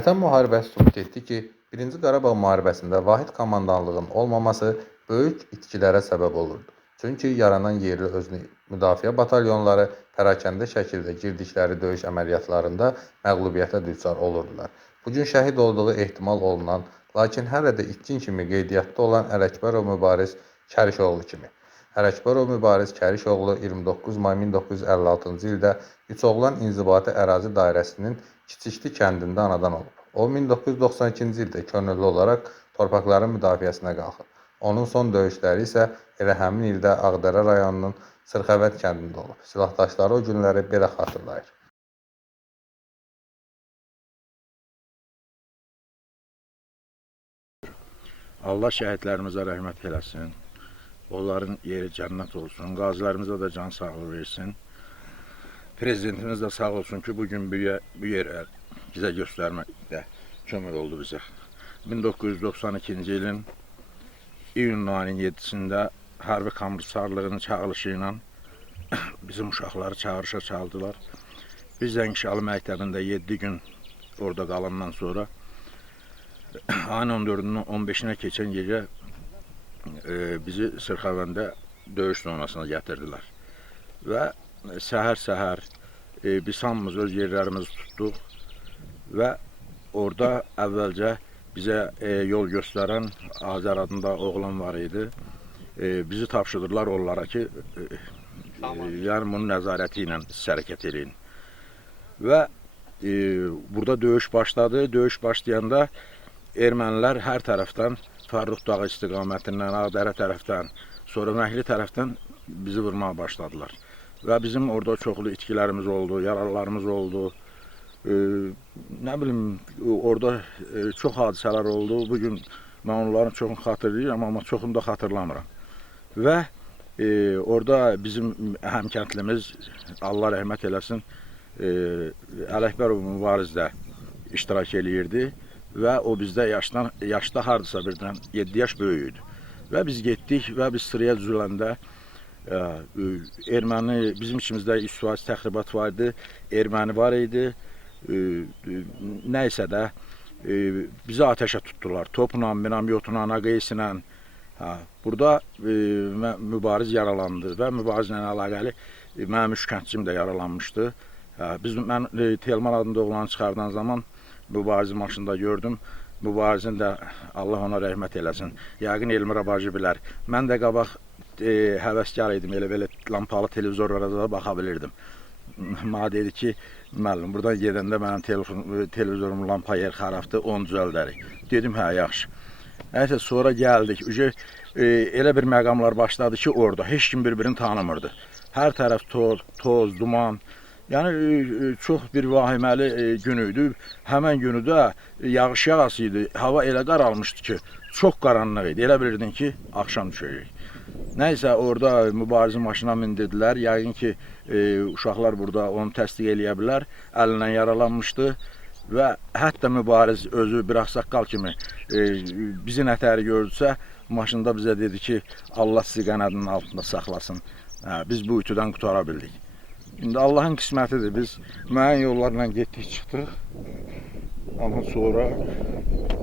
Vətən müharibəsi sübut etdi ki, 1-ci Qarabağ müharibəsində vahid komandanlığın olmaması böyük itkilərə səbəb olurdu. Çünki yaranan yerli özünü müdafiə batalyonları pərakəndə şəkildə girdikləri döyüş əməliyyatlarında məğlubiyyətə düçar olurdular. Bugün şəhid olduğu ehtimal olunan, lakin hələ də itkin kimi qeydiyyatda olan Ələkbərov Mübariz Kərişoğlu kimi. Ələkbərov Mübariz Kərişoğlu 29 may 1956-cı ildə Üçoğlan İnzibati Ərazi Dairəsinin Kiçikli kəndində anadan olub. O 1992-ci ildə könüllü olaraq torpaqların müdafiəsinə qalxıb. Onun son döyüşləri isə elə həmin ildə Ağdərə rayonunun Sırxavənd kəndində olub. Silahdaşları o günləri belə xatırlayır. Allah şəhidlərimizə rəhmət eləsin. Onların yeri cənnət olsun. Qazilərimizə də can sağlığı versin. Prezidentimiz də sağ olsun ki, bugün bu yerə bizə göstərməkdə kömək oldu bizə. 1992-ci ilin iyun ayının 7-sində hərbi komissarlığının çağırışı ilə bizim uşaqları çağırışa çaldılar. Biz Zəngişalı məktəbində 7 gün orada qalandan sonra ayın 14-dən 15-nə keçən gecə bizi Sırxavəndə döyüş zonasına gətirdilər. Və səhər-səhər biz hamımız öz yerlərimizi tutduq və orada əvvəlcə bizə yol göstərən Azər adında oğlan var idi. Bizi tapşırdılar onlara ki, yəni bunun nəzarəti ilə hərəkət edin. Və burada döyüş başladı. Döyüş başlayanda ermənilər hər tərəfdən, Fərrux dağı istiqamətindən, Ağdərə tərəfdən, sonra Məhli tərəfdən bizi vurmağa başladılar. Və bizim orada çoxlu itkilərimiz oldu, yaralarımız oldu. Nə bilim, orada çox hadisələr oldu. Bugün mən onların çoxunu xatırlayıram, amma çoxunu da xatırlamıram. Və orada bizim həmkəntlimiz, Allah rəhmət eləsin, Ələkbərov Mübariz də iştirak eləyirdi. Və o bizdə yaşda hardasa birdən 7 yaş böyük idi. Və biz getdik və biz sıraya düzüləndə erməni, bizim içimizdə 100% təxribat var idi, erməni var idi. Nəysə də bizi ateşə tutdular. Topla, minamyotla, naqeysinlə. Burada Mübariz yaralandı və Mübarizlə əlaqəli mənim 3 kəndçim də yaralanmışdı. Mən Telman adında oğlanı çıxardan zaman Mübarizi maşında gördüm. Mübarizin də Allah ona rəhmət eləsin. Yəqin Elmira bacı bilər. Mən də qabaq həvəskar idim, elə-belə lampalı televizorlara da baxa bilirdim. Mənə dedi ki, müəllim, buradan gedəndə mənim televizorumun lampa yer xarabdır, onu düzəldərik. Dedim, hə, yaxşı. Nəysə, sonra gəldik. Elə bir məqamlar başladı ki, orada heç kim bir-birini tanımırdı. Hər tərəf toz, duman. Yəni, çox bir vahiməli gün idi. Həmən günü də yağış yağası idi. Hava elə qaralmışdı ki, çox qaranlıq idi. Elə bilirdin ki, axşam düşəcək. Nəysə, orada Mübarizin maşına mindirdilər. Yəqin ki, uşaqlar burada onu təsdiq eləyə bilər. Əlindən yaralanmışdı. Və hətta Mübariz özü bir ağsaqqal kimi bizi nətəri gördüsə, maşında bizə dedi ki, Allah sizi qənadının altında saxlasın. Biz bu ütüdən qutara bildik. İndi Allahın qismətidir. Biz müəyyən yollarla getdik, çıxdıq. Amma sonra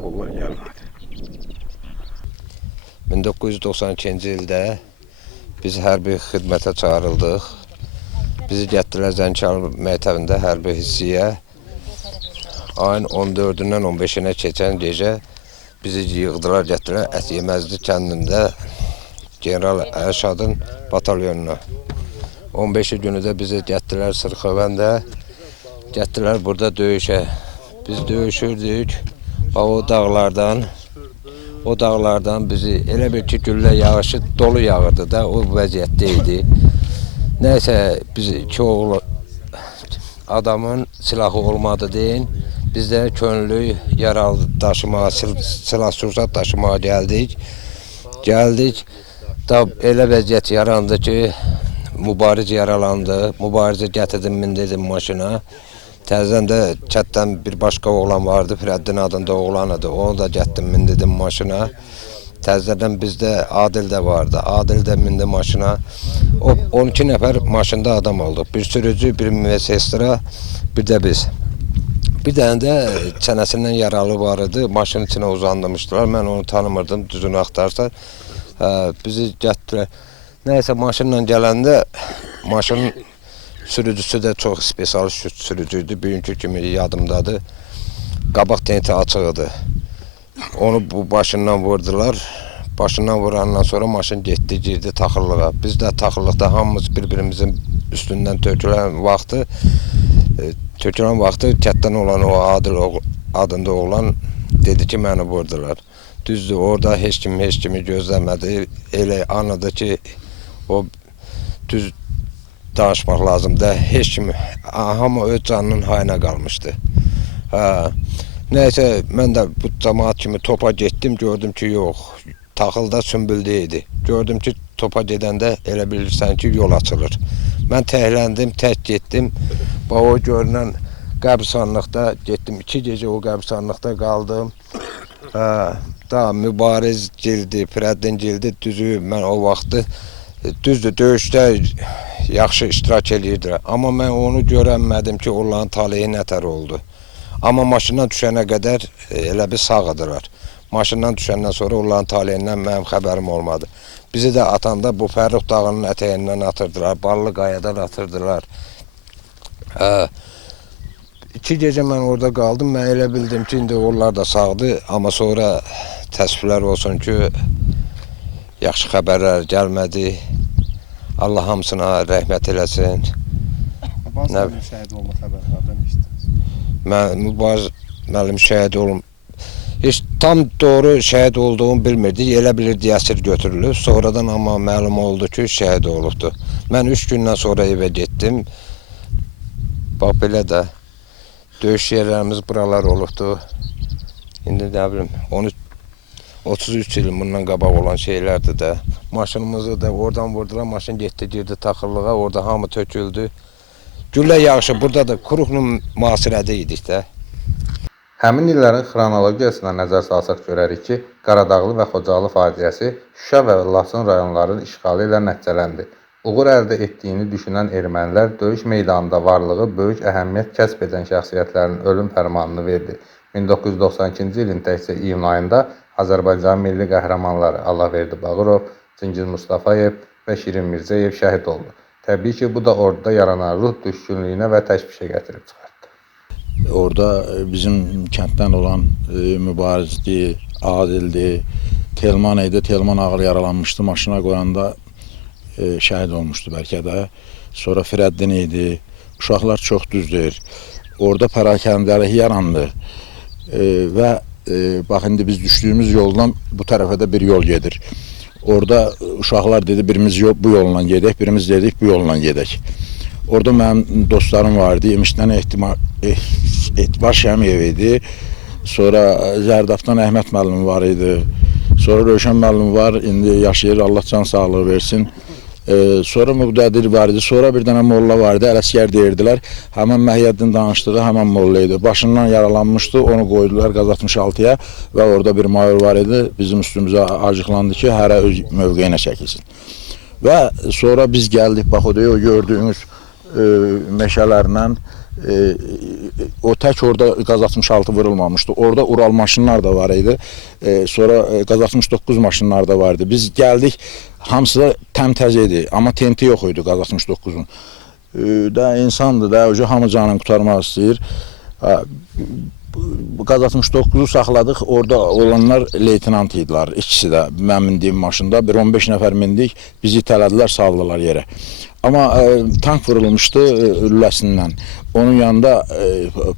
onlar gəlmədi. 1992-ci ildə biz hərbi xidmətə çağırıldıq. Bizi gətirdilər Zəngişalı məktəbində hərbi hissiyə. Ayın 14-dən 15-nə keçən gecə bizi yığdılar, gətirdilər Ətyeməzli kəndində General Ərşadın batalyonuna. 15-ci günü də bizi gətirdilər Sırxavəndə, gətirdilər burada döyüşə. Biz döyüşürdük, o dağlardan bizi elə bir ki, güllə yağışı dolu yağırdı da, o vəziyyətdə idi. Nəysə, biz iki oğlu adamın silahı olmadı deyin, biz də könüllü yaralı daşımağa, silah-sursat daşımağa gəldik. Da elə vəziyyət yarandı ki, Mübariz yaralandı. Mübarizi gətirdim, mindirdim maşına. Təzədən də kətdən bir başqa oğlan vardı, Firəddin adında oğlan idi. Onu da gətirdim, mindirdim maşına. Təzədən bizdə Adil də vardı. Adil də mindi maşına. 12 nəfər maşında adam olduq. Bir sürücü, bir müvəssestra, bir də biz. Bir dənə də çənəsindən yaralı var idi. Maşının içinə uzandırmışdılar. Mən onu tanımırdım. Düzünü axtarsa bizi gətirdilər. Nəysə maşınla gələndə maşının sürücüsü də çox spesial sürücü idi. Bugünkü kimi yadımdadır. Qabaq tenti açıq idi. Onu bu başından vurdular. Başından vurandan sonra maşın getdi, girdi taxıllığa. Biz də taxıllıqda hamımız bir-birimizin üstündən tökülən vaxtı kətdən olan o Adil adında oğlan dedi ki, məni vurdular. Düzdür, orada heç kimi gözləmədi. Elə anladı ki, o düz danışmaq lazımdır. Heç kim, hamı öz canının hayına qalmışdı. Nəysə, mən də bu cəmaat kimi topa getdim, gördüm ki, yox. Taxılda sümbüldü idi. Gördüm ki, topa gedəndə elə bilirsən ki, yol açılır. Mən təhləndim, tək getdim. O görünən qəbirstanlıqda getdim. 2 gecə o qəbirstanlıqda qaldım. Da Mübariz girdi, Firəddin girdi. Düzü, mən o vaxtı düzdür, döyüşdə yaxşı iştirak edirdilər. Amma mən onu görənmədim ki, onların taleyi nətər oldu. Amma maşından düşənə qədər elə bir sağıdılar. Maşından düşəndən sonra onların taleyindən mənim xəbərim olmadı. Bizi də atanda bu Fərrux dağının ətəyindən atırdılar, Ballı qayadan atırdılar. 2 gecə mən orada qaldım, mən elə bildim ki, indi onlar da sağdır. Amma sonra təəssüflər olsun ki, yaxşı xəbərlər gəlmədi. Allah hamısına rəhmət eləsin. Abbas müəllim şəhid olma xəbərlərdən eşitdiniz? Mən Mübariz müəllim şəhid olum. Heç tam doğru şəhid olduğumu bilmirdik. Elə bilirdi əsir götürülüb. Sonradan amma məlum oldu ki, şəhid olubdu. Mən 3 gündən sonra evə getdim. Bax belə də döyüş yerlərimiz buralar olubdu. İndi nə bilim 33 il bundan qabaq olan şeylərdir də. Maşınımızı da oradan vurdular, maşın getdi, girdi taxıllığa, orada hamı töküldü. Güllə yağışı burada da Kuruqlu mühasirədə idik də. Həmin illərin xronologiyasına nəzər salsaq görərik ki, Qaradağlı və Xocalı faciəsi Şuşa və Laçın rayonlarının işğalı ilə nəticələndi. Uğur əldə etdiyini düşünən ermənilər döyüş meydanında varlığı böyük əhəmiyyət kəsb edən şəxsiyyətlərin ölüm fərmanını verdi. 1992-ci ilin təkcə iyun ayında Azərbaycan milli qəhrəmanları Allahverdi Bağırov, Çingiz Mustafayev və Şirin Mirzəyev şəhid oldu. Təbii ki, bu da orduda yaranan ruh düşkünlüyünə və təşvişə gətirib çıxartdı. Orada bizim kənddən olan Mübarizdir, Adildir, Telman idi. Telman ağır yaralanmışdı. Maşına qoyanda şəhid olmuşdu bəlkə də. Sonra Firəddin idi. Uşaqlar çox düzdür. Orada pərakəndəlik yarandı. Və bax, indi biz düşdüyümüz yoldan bu tərəfə də bir yol gedir. Orada uşaqlar dedi, birimiz bu yolla gedək, birimiz dedik bu yolla gedək. Orada mənim dostlarım vardı. Yemişdən Etibar Şəmiyev idi. Sonra Zərdabdan Əhməd müəllim var idi. Sonra Rövşən müəllim var. İndi yaşayır, Allah can sağlığı versin. Sonra Müqtədir var idi. Sonra bir dənə molla vardı. Ələsgər deyirdilər. Həmən Məhiyyəddin danışdığı həmən molla idi. Başından yaralanmışdı. Onu qoydular Qaz 66-ya və orada bir mayor var idi. Bizim üstümüzə acıqlandı ki, hərə öz mövqeyinə çəkilsin. Və sonra biz gəldik. Bax, o gördüyünüz meşələrlə o tək orada Qaz 66 vurulmamışdı. Orada Ural maşınlar da var idi. Sonra Qaz 69 maşınlar da vardı. Biz gəldik, hamısı da təmtəz idi. Amma tenti yox idi Qaz 69-un. Da insandır da, hamı canını qurtarmaq istəyir. Qaz 69-u saxladıq. Orada olanlar leytinant idilər. İkisi də mən mindiyim maşında. Bir 15 nəfər mindik. Bizi itələdilər, saldılar yerə. Amma tank vurulmuşdu lüləsindən. Onun yanında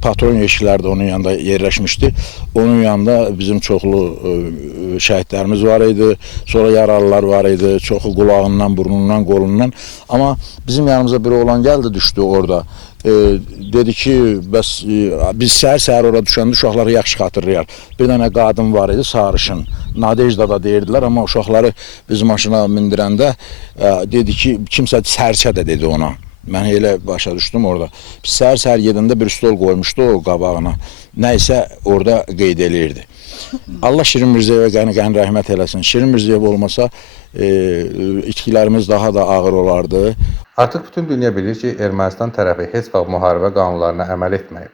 patron yeşiklər də onun yanında yerləşmişdi. Onun yanında bizim çoxlu şəhidlərimiz var idi. Sonra yaralılar var idi. Çoxu qulağından, burnundan, qolundan. Amma bizim yanımıza bir oğlan gəldi, düşdü orada. Dedi ki, bəs biz səhər-səhər orada düşəndə uşaqları yaxşı xatırlayar. Bir dənə qadın var idi, sarışın. Nadejda da deyirdilər, amma uşaqları biz maşına mindirəndə dedi ki, kimsə sərçə də dedi ona. Mən elə başa düşdüm orada. Biz səhər-səhər gedəndə bir stol qoymuşdu o qabağına. Nəysə orada qeyd eləyirdi. Allah Şirin Mirzəyevə qəni rəhmət eləsin. Şirin Mirzəyev olmasa itkilərimiz daha da ağır olardı. Artıq bütün dünya bilir ki, Ermənistan tərəfi heç vaxt müharibə qanunlarına əməl etməyib.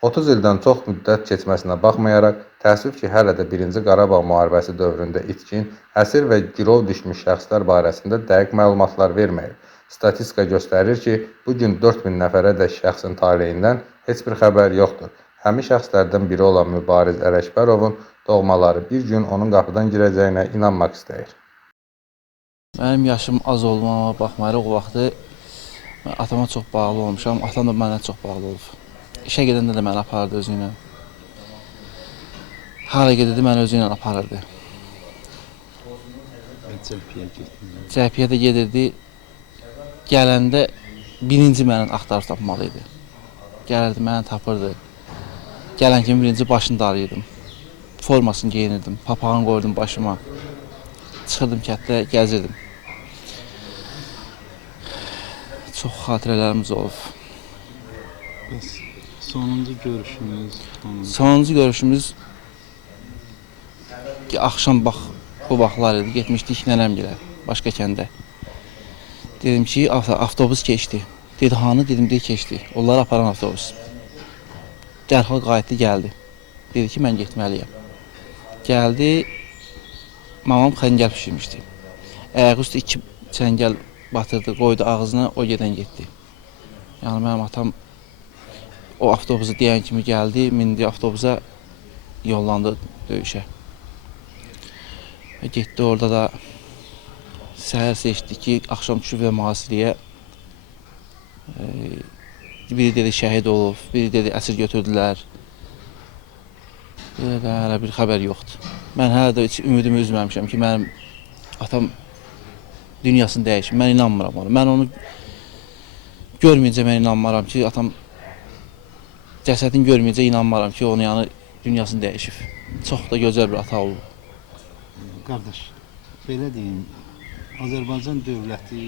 30 ildən çox müddət keçməsinə baxmayaraq, təəssüf ki, hələ də 1-ci Qarabağ müharibəsi dövründə itkin, əsir və girov düşmüş şəxslər barəsində dəqiq məlumatlar verməyib. Statistika göstərir ki, bu gün 4000 nəfərədək şəxsin taleyindən heç bir xəbər yoxdur. Həmin şəxslərdən biri olan Mübariz Ələkbərovun doğmaları bir gün onun qapıdan girəcəyinə inanmaq istəyir. Mənim yaşım az olmama baxmayaraq o vaxtı atama çox bağlı olmuşam, atam da mənə çox bağlı olub. İşə gedəndə də məni aparırdı özü ilə. Hara gedirdi, məni özü ilə aparırdı. Cəbhəyə də gedirdi. Gələndə birinci məni axtarıb tapmalı idi. Gəlirdi, məni tapırdı. Gələn kimi birinci başını darıyırdım. Formasını geyinirdim, papağını qoydum başıma. Çıxırdım kənddə, gəzirdim. Çox xatirələrimiz olub. Sonuncu görüşümüz? Sonuncu görüşümüz axşam bu vaxtlar idi. Getmişdik nənəmgilə, başqa kəndə. Dedim ki, avtobus keçdi. Dedi, hanı? Dedim, keçdi. Onları aparan avtobus. Dərhal qayıtdı, gəldi. Dedi ki, mən getməliyəm. Gəldi, mamam xəngəl pişirmişdi. Ayağı üstü 2 çəngəl batırdı, qoydu ağzına, o gedən getdi. Yəni, mənim atam o avtobusu deyən kimi gəldi, mindi avtobusa, yollandı döyüşə. Və getdi, orada da səhər seçdi ki, axşam düşüb və mühasirəyə. Biri dedi şəhid olub, biri dedi əsir götürdülər. Hələ bir xəbər yoxdur. Mən hələ də heç ümidimi üzməmişəm ki, mənim atam dünyasını dəyişib. Mən inanmıram ona. Mən onu görməyincə mən inanmaram ki, atam cəsədini görməyincə inanmaram ki, onun yanı dünyasını dəyişib. Çox da gözəl bir ata olub. Qardaş, belə deyim, Azərbaycan dövləti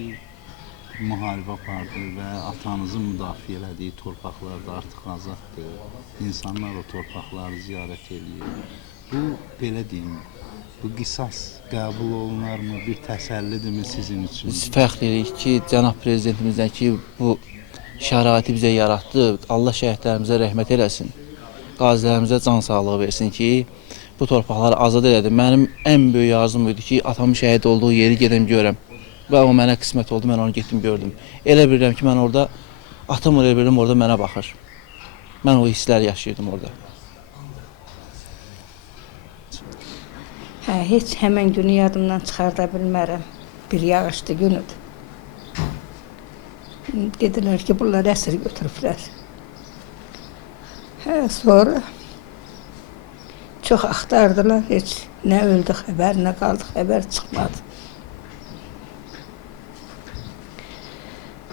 müharibə apardı və atanızın müdafiə elədiyi torpaqlarda artıq azaddır. İnsanlar o torpaqları ziyarət edir. Bu, belə deyim, bu qisas qəbul olunarmı, bir təsəllidirmi sizin üçün? Biz fəxr edirik ki, cənab prezidentimizdən ki, bu şəraiti bizə yaratdı. Allah şəhidlərimizə rəhmət eləsin. Qazilərimizə can sağlığı versin ki, bu torpaqları azad elədi. Mənim ən böyük arzum idi ki, atamın şəhid olduğu yeri gedəm görəm. Və o mənə qismət oldu, mən onu getdim gördüm. Elə bilirəm ki, mən orada, atam elə bilirəm orada mənə baxır. Mən o hissləri yaşayırdım orada. Heç həmən günü yadımdan çıxarda bilmərəm. Bir yağışlı günüdür. Dedilər ki, bunlar əsir götürüblər. Sonra çox axtardılar, heç nə öldü xəbər, nə qaldı xəbər çıxmadı.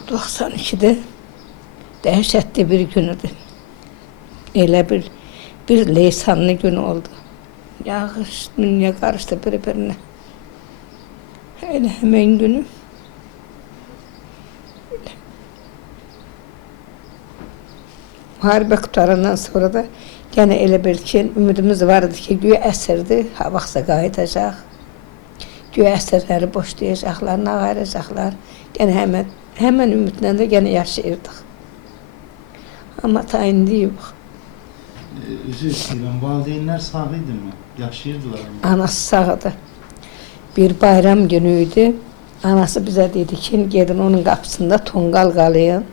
92-də dəhşətli bir günüdür. Elə bir leysanlı gün oldu. Yağış, dünya qarışdı bir-birinə. Elə həmən günü müharibə qutarandan sonra da yenə elə bil ki, ümidimiz vardı ki, güya əsirdi, ha vaxtsa qayıdacaq. Güya əsirləri boşlayacaqlar, nağayıracaqlar. Yenə həmən ümidlə də yenə yaşayırdıq. Amma ta indi yox. Üzr istəyirəm, valideynlər sağ idimi? Yaşayırdılar mı? Anası sağdı. Bir bayram günü idi. Anası bizə dedi ki, gedin onun qapısında tonqal qalayın.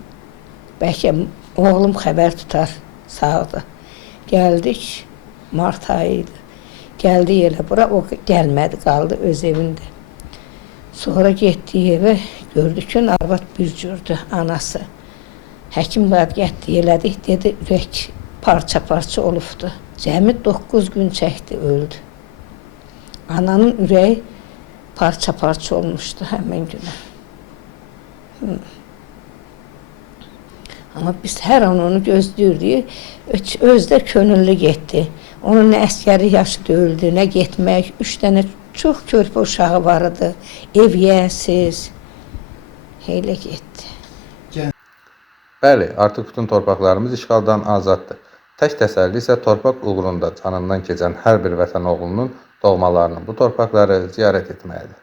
Bəlkə oğlum xəbər tutar, sağdı. Gəldik, mart ayı idi. Gəldi elə bura, o gəlmədi, qaldı öz evində. Sonra getdi evə, gördü ki, arvad bir cürdü, anası. Həkim vədiyyətli elədik, dedi, ürək parça-parça olubdu. Cəmi 9 gün çəkdi, öldü. Ananın ürəyi parça-parça olmuşdu həmən günə. Amma biz hər an onu gözləyirdik, özdə könüllü getdi. Onun nə əskəri yaşı öldü, nə getmək, 3 dənə çox körpə uşağı var idi, ev yiyəsiz, elə getdi. Bəli, artıq bütün torpaqlarımız işğaldan azaddır. Tək təsəlli isə torpaq uğrunda canından keçən hər bir vətən oğlunun doğmalarının bu torpaqları ziyarət etməlidir.